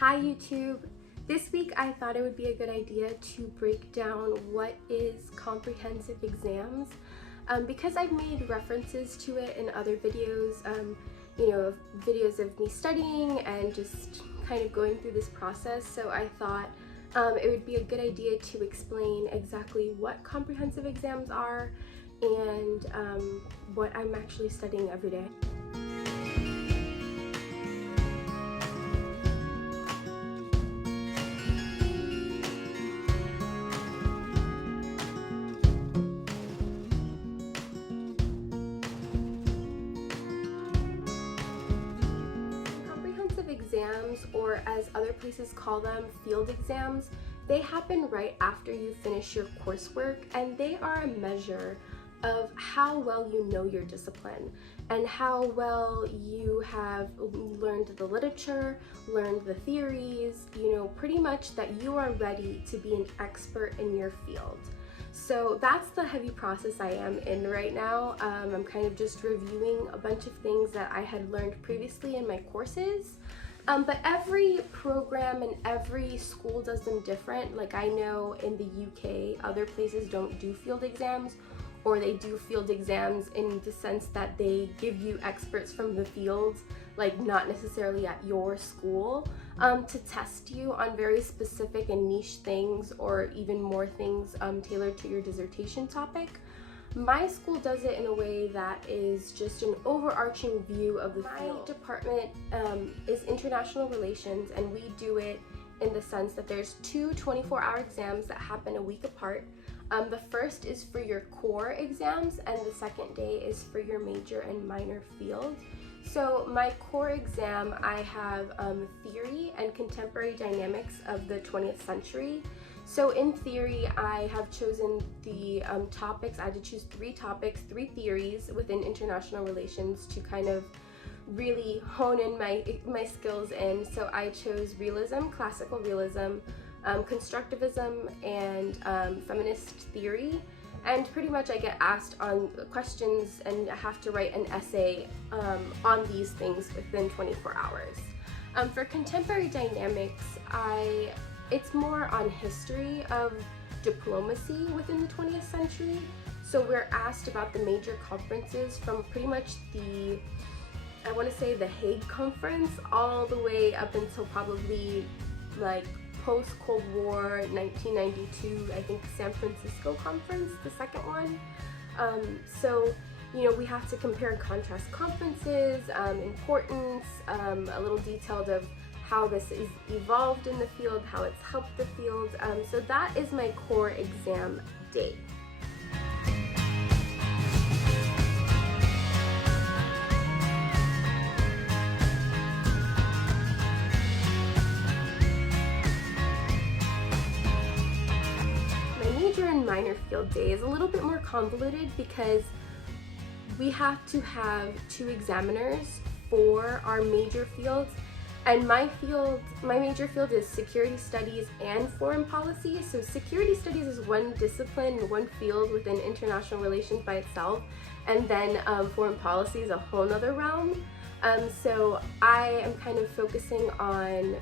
Hi YouTube! This week I thought it would be a good idea to break down what is comprehensive exams because I've made references to it in other videos, videos of me studying and just kind of going through this process, so I thought it would be a good idea to explain exactly what comprehensive exams are and what I'm actually studying every day. Exams, or as other places call them, field exams, they happen right after you finish your coursework, and they are a measure of how well you know your discipline and how well you have learned the literature, learned the theories, pretty much that you are ready to be an expert in your field. So that's the heavy process I am in right now. I'm kind of just reviewing a bunch of things that I had learned previously in my courses. But every program and every school does them different. Like I know in the UK, other places don't do field exams, or they do field exams in the sense that they give you experts from the field, like not necessarily at your school, to test you on very specific and niche things, or even more things tailored to your dissertation topic. My school does it in a way that is just an overarching view of the field. My department is international relations, and we do it in the sense that there's two 24-hour exams that happen a week apart. The first is for your core exams, and the second day is for your major and minor field. So my core exam, I have theory and contemporary dynamics of the 20th century. So in theory, I have chosen the topics. I had to choose three topics, three theories within international relations to kind of really hone in my skills in. So I chose realism, classical realism, constructivism, and feminist theory. And pretty much I get asked on questions and I have to write an essay on these things within 24 hours. For contemporary dynamics, it's more on history of diplomacy within the 20th century. So we're asked about the major conferences from pretty much I want to say the Hague Conference, all the way up until probably like post-Cold War 1992, I think San Francisco Conference, the second one. We have to compare and contrast conferences, importance, a little detailed of how this is evolved in the field, how it's helped the field. So that is my core exam day. My major and minor field day is a little bit more convoluted because we have to have two examiners for our major fields. And my major field is security studies and foreign policy. So security studies is one discipline, one field within international relations by itself. And then foreign policy is a whole nother realm. So I am kind of focusing on,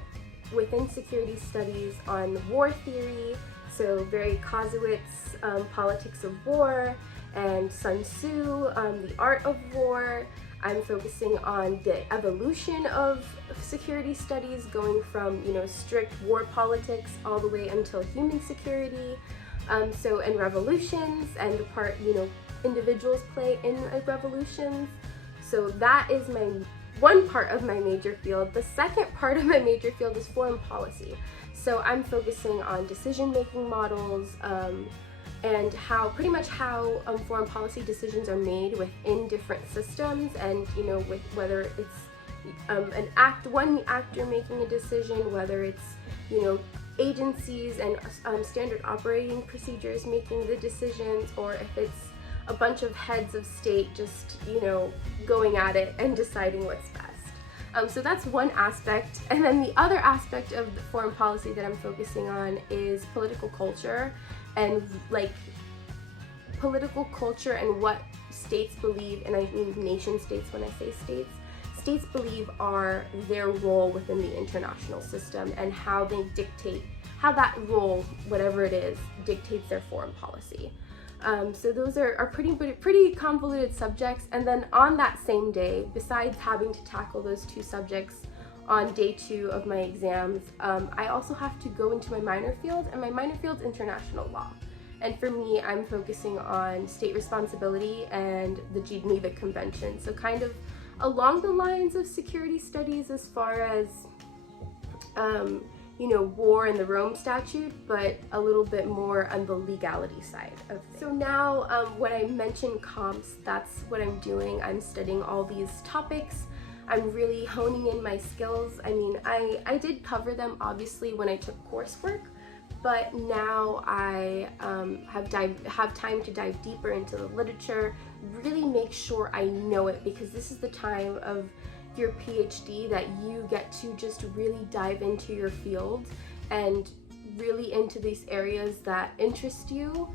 within security studies, on war theory. So very Clausewitz, politics of war, and Sun Tzu, the art of war. I'm focusing on the evolution of security studies, going from strict war politics all the way until human security, and revolutions and the part individuals play in revolutions. So that is one part of my major field. The second part of my major field is foreign policy. So I'm focusing on decision-making models, and pretty much how foreign policy decisions are made within different systems, and with whether it's one actor making a decision, whether it's agencies and standard operating procedures making the decisions, or if it's a bunch of heads of state just going at it and deciding what's best. So that's one aspect, and then the other aspect of the foreign policy that I'm focusing on is political culture, and political culture and what states believe, and I mean nation states when I say states, states believe are their role within the international system and how they dictate, how that role, whatever it is, dictates their foreign policy. So those are pretty convoluted subjects. And then on that same day, besides having to tackle those two subjects on day 2 of my exams, I also have to go into my minor field, and my minor field's international law. And for me, I'm focusing on state responsibility and the Geneva Convention. So kind of along the lines of security studies as far as, war and the Rome Statute, but a little bit more on the legality side of things. So now when I mention comps, that's what I'm doing. I'm studying all these topics. I'm really honing in my skills. I mean, I did cover them obviously when I took coursework, but now I have time to dive deeper into the literature, really make sure I know it, because this is the time of your PhD that you get to just really dive into your field and really into these areas that interest you.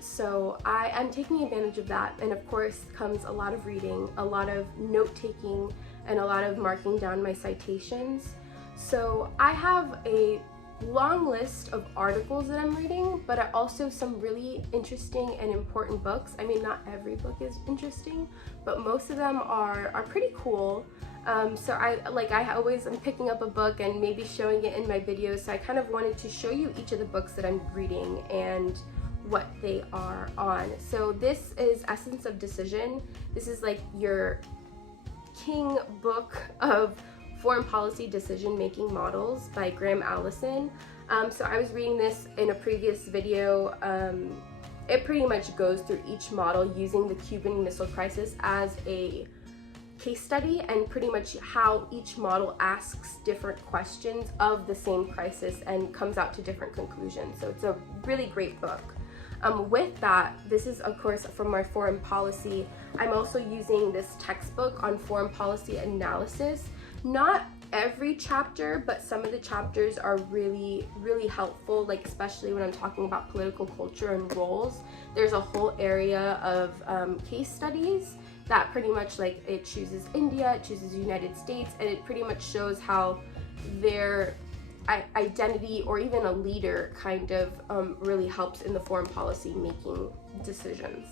So I'm taking advantage of that, and of course comes a lot of reading, a lot of note-taking, and a lot of marking down my citations. So I have a long list of articles that I'm reading, but also some really interesting and important books. I mean, not every book is interesting, but most of them are pretty cool. So I always am picking up a book and maybe showing it in my videos. So I kind of wanted to show you each of the books that I'm reading and what they are on. So this is Essence of Decision. This is like your king book of foreign policy decision-making models by Graham Allison. So I was reading this in a previous video. It pretty much goes through each model using the Cuban Missile Crisis as a case study, and pretty much how each model asks different questions of the same crisis and comes out to different conclusions. So it's a really great book. With that, this is of course from my foreign policy. I'm also using this textbook on foreign policy analysis. Not every chapter, but some of the chapters are really, really helpful, like especially when I'm talking about political culture and roles. There's a whole area of case studies that pretty much, like, it chooses India, it chooses the United States, and it pretty much shows how their identity or even a leader kind of really helps in the foreign policy making decisions.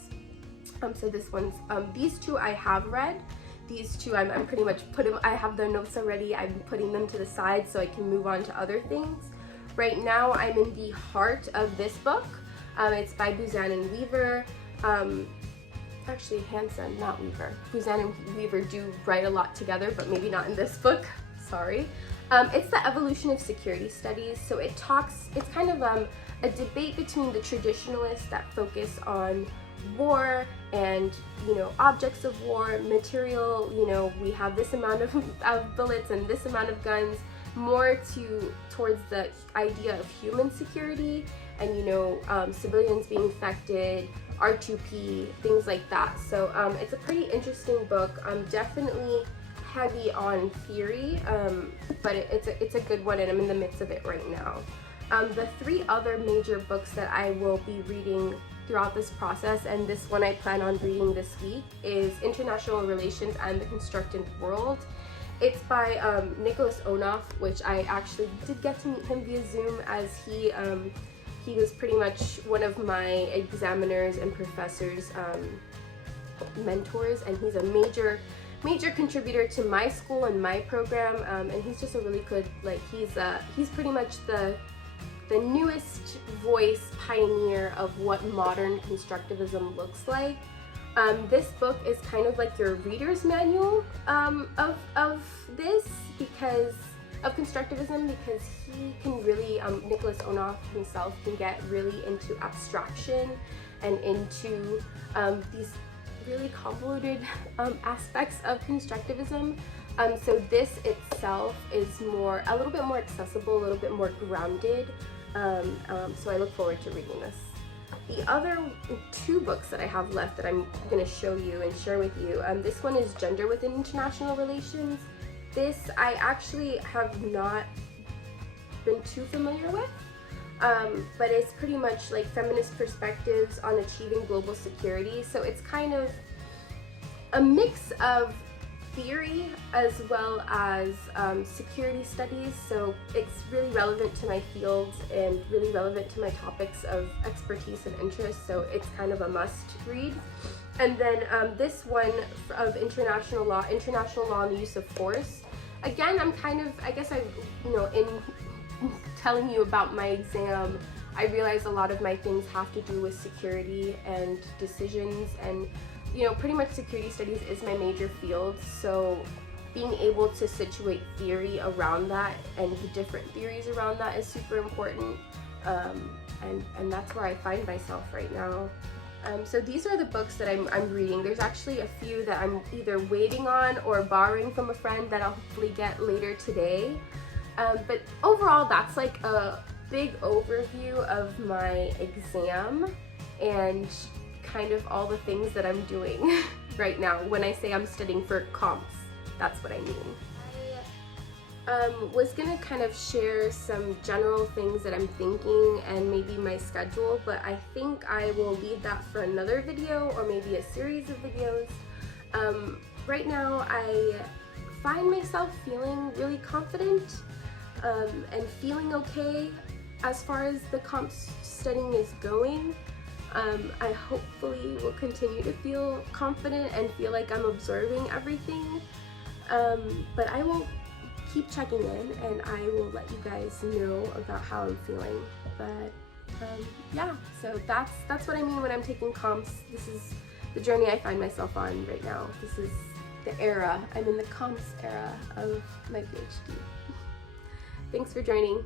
So this one's, these two I have read. These two I'm pretty much I have the notes already. I'm putting them to the side so I can move on to other things. Right now I'm in the heart of this book. It's by Buzan and Weaver. Actually Hansen, not Weaver. Buzan and Weaver do write a lot together, but maybe not in this book, sorry. It's the evolution of security studies. So it's kind of a debate between the traditionalists that focus on war and, objects of war, material, we have this amount of bullets and this amount of guns, more towards the idea of human security and, civilians being affected, R2P, things like that. So it's a pretty interesting book. Definitely heavy on theory, but it's a good one, and I'm in the midst of it right now. The 3 other major books that I will be reading throughout this process, and this one I plan on reading this week, is International Relations and the Constructed World. It's by Nicholas Onoff, which I actually did get to meet him via Zoom, as he was pretty much one of my examiners and professors' mentors, and he's a major contributor to my school and my program, and he's just a really good, he's pretty much the newest voice pioneer of what modern constructivism looks like. This book is kind of like your reader's manual of this, because of constructivism, because he can really, Nicholas Onoff himself can get really into abstraction and into these really convoluted aspects of constructivism. So this itself is a little bit more accessible, a little bit more grounded. So I look forward to reading this. The other 2 books that I have left that I'm going to show you and share with you, this one is Gender Within International Relations. This I actually have not been too familiar with, but it's pretty much like feminist perspectives on achieving global security. So it's kind of a mix of theory as well as security studies, so it's really relevant to my field and really relevant to my topics of expertise and interest, so it's kind of a must read. And then this one of international law and the use of force. Again, I'm kind of, I guess in telling you about my exam, I realized a lot of my things have to do with security and decisions, and pretty much security studies is my major field, so being able to situate theory around that and the different theories around that is super important, and that's where I find myself right now. So these are the books that I'm reading. There's actually a few that I'm either waiting on or borrowing from a friend that I'll hopefully get later today. But overall, that's like a big overview of my exam and kind of all the things that I'm doing right now. When I say I'm studying for comps, that's what I mean. I was gonna kind of share some general things that I'm thinking and maybe my schedule, but I think I will leave that for another video or maybe a series of videos. Right now I find myself feeling really confident and feeling okay as far as the comps studying is going. I hopefully will continue to feel confident and feel like I'm absorbing everything, but I will keep checking in and I will let you guys know about how I'm feeling. But yeah, so that's what I mean when I'm taking comps. This is the journey I find myself on right now. This is the era. I'm in the comps era of my PhD. Thanks for joining.